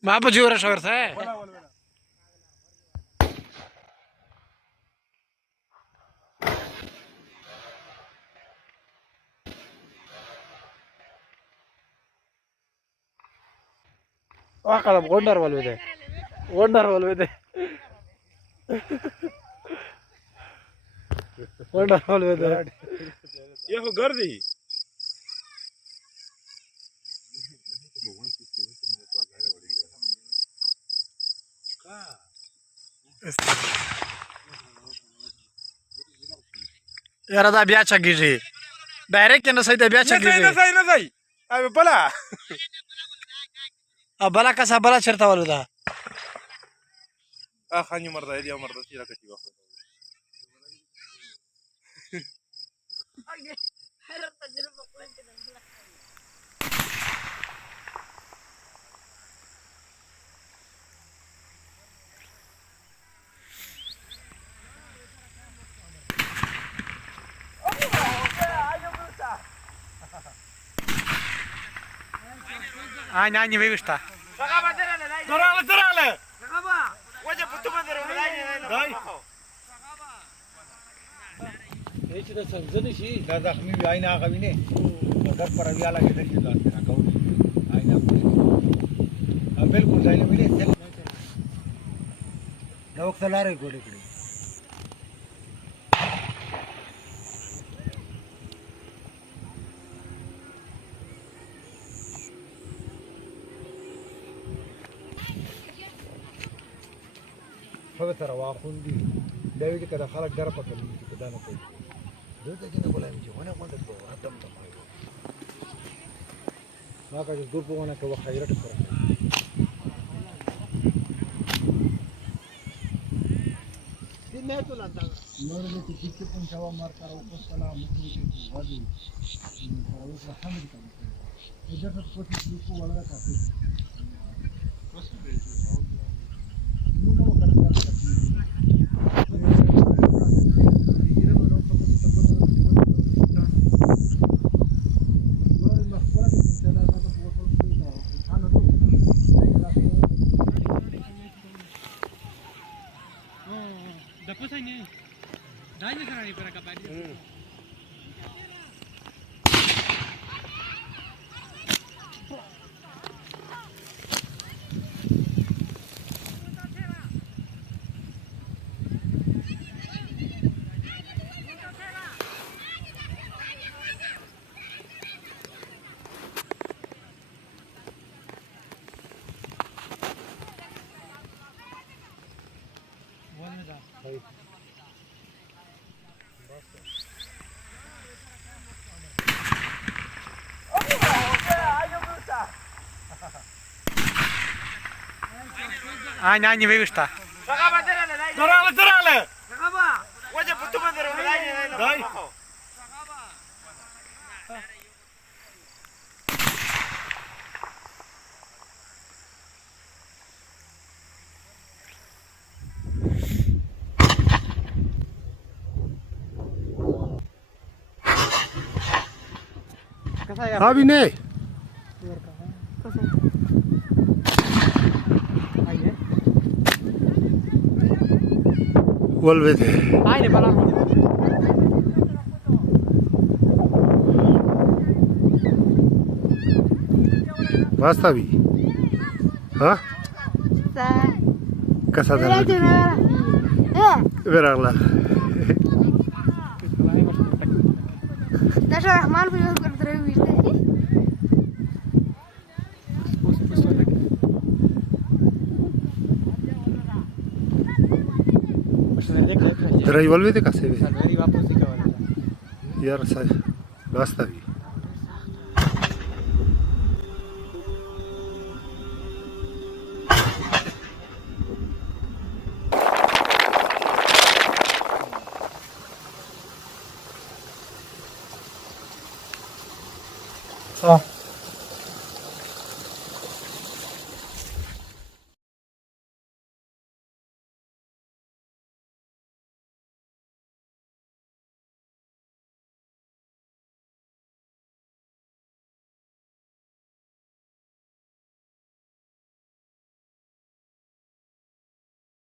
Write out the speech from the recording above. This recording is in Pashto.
Apa juara shower saya? Wah kalau gondar walu deh, gondar walu deh, gondar walu deh. Ya aku gardi. Yara da biasa gizi, direct yang saya biasa gizi. Nasai. Ayo bala. Bala kasa bala cerita walu dah. Hanya marda dia marda tidak kecil. Nyanyi begitu. Terale. Wajah betul betul lain. Ini sudah sangat sih. Dah kami aina kami ni. Agar para biala kita juga kau aina kami. Ambil kuda ini ni. Dah waktu lari kuda kuda. فترى واخوندي داوي كده خلق جربك اللي كده انا كده دوت اجينا ولا مجي وانا ما ادري قدام ما كان يقول وانا كوا خيرك ترى دي ما تقول انت نور اللي تكتب ان شاء الله مار كارو السلام عليكم وادي الحمد لله اذا تفوت تشوفوا ولا كافي Dapat ini, dah ni kerana ibarat kapal. Nyanyi begitu. Terale. Wajah betul betul lain. अभी नहीं Volvete. Ay, de para. वास्तवी हाँ कैसा था बेरगला ده شرح مال في يذكر ترويج ده तेरा इवॉल्व थे कैसे यार सच वास्तवी Oh.